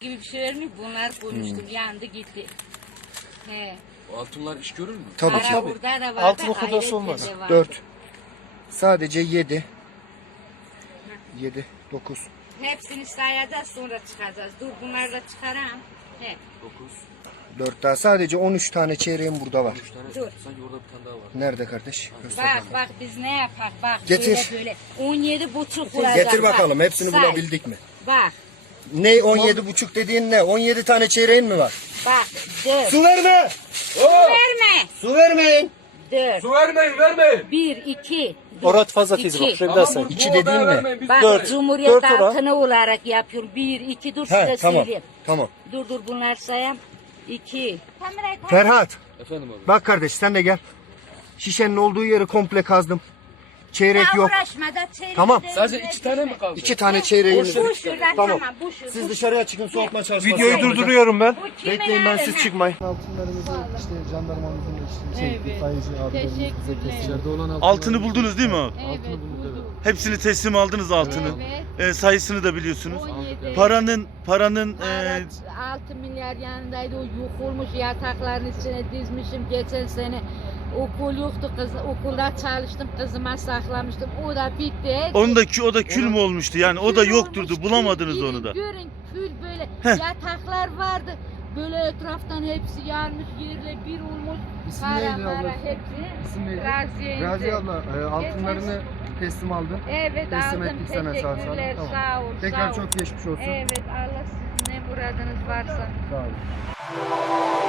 gibi bir şey vermiyor. Bunlar koymuştum. Yandı gitti. He. O altınlar iş görür mü? Tabii Para ki. burada da vardı. Altın hurdası Hayret'te olmaz. de vardı. 4. Sadece 7. 7, 9. Hepsini sayacağız sonra çıkacağız. Dur bunları da çıkaram. He. 9, 4 daha. Sadece 13 tane çeyreğim burada var. 3 tane. Dur. Sanki orada bir tane daha var. Nerede kardeş? Göster Bak bakalım. bak biz ne yapak bak. Getir. Böyle 17 buçuk vuracak. Getir bakalım. Bak. Hepsini Say. bulabildik mi? Bak. Ne 17,5 dediğin ne? 17 tane çeyreğin mi var? Bak. 4. Su verme! Verme. Su vermeyin! 4. Su vermeyin, vermeyin. 1, 2. Orat fazla teyze bak. Şöyle bir daha say. İki dediğin ne? Bak Dört. Cumhuriyet Dört oran. altını olarak yapıyorum. 1, 2 dur size He tamam. söyleyeyim. Tamam. Dur bunlar sayam. 2. Ferhat. Efendim abi. Bak kardeş sen de gel. Şişenin olduğu yeri komple kazdım. Çeyrek yok. Uğraşma da çeyrek Tamam. de- Sadece 2 tane mi kaldı? 2 tane çeyreğiniz var. Bu şuradan Tamam. tamam. Bu şu. Siz bu dışarıya çıkın soğutma çalışması Videoyu yapacağız. durduruyorum ben. Bu kimin Bekleyin ben adı? siz Ha. çıkmayın. Altınlarımızı işte jandarmamızın işte itfaiyeci abilerimiz bize kesti. İçeride olan Altını buldunuz değil mi abi? Evet bulduk. Hepsini teslim aldınız altını. Evet. Sayısını da biliyorsunuz. 17. Paranın Araç 6 milyar yanındaydı. O yük olmuş yatakların içine dizmişim geçen sene. Okul yoktu kız. Okulda çalıştım. Kızıma saklamıştım. O da bitti. o da kül mü olmuştu yani o da Kül yokturdu olmuş, bulamadınız kül, onu da. Görün kül böyle Heh. yataklar vardı. Böyle etraftan hepsi yanmış yerle bir olmuş. İsim Para neydi para abla? hepsi. İsim neydi? Raziye. Raziye abla altınlarını teslim aldın. Evet Teslim aldım. ettik sana sağ Teşekkürler. salim. Sağ ol. Tekrar sağ ol. çok geçmiş olsun. Evet Allah sizin ne muradınız varsa. Sağ olun.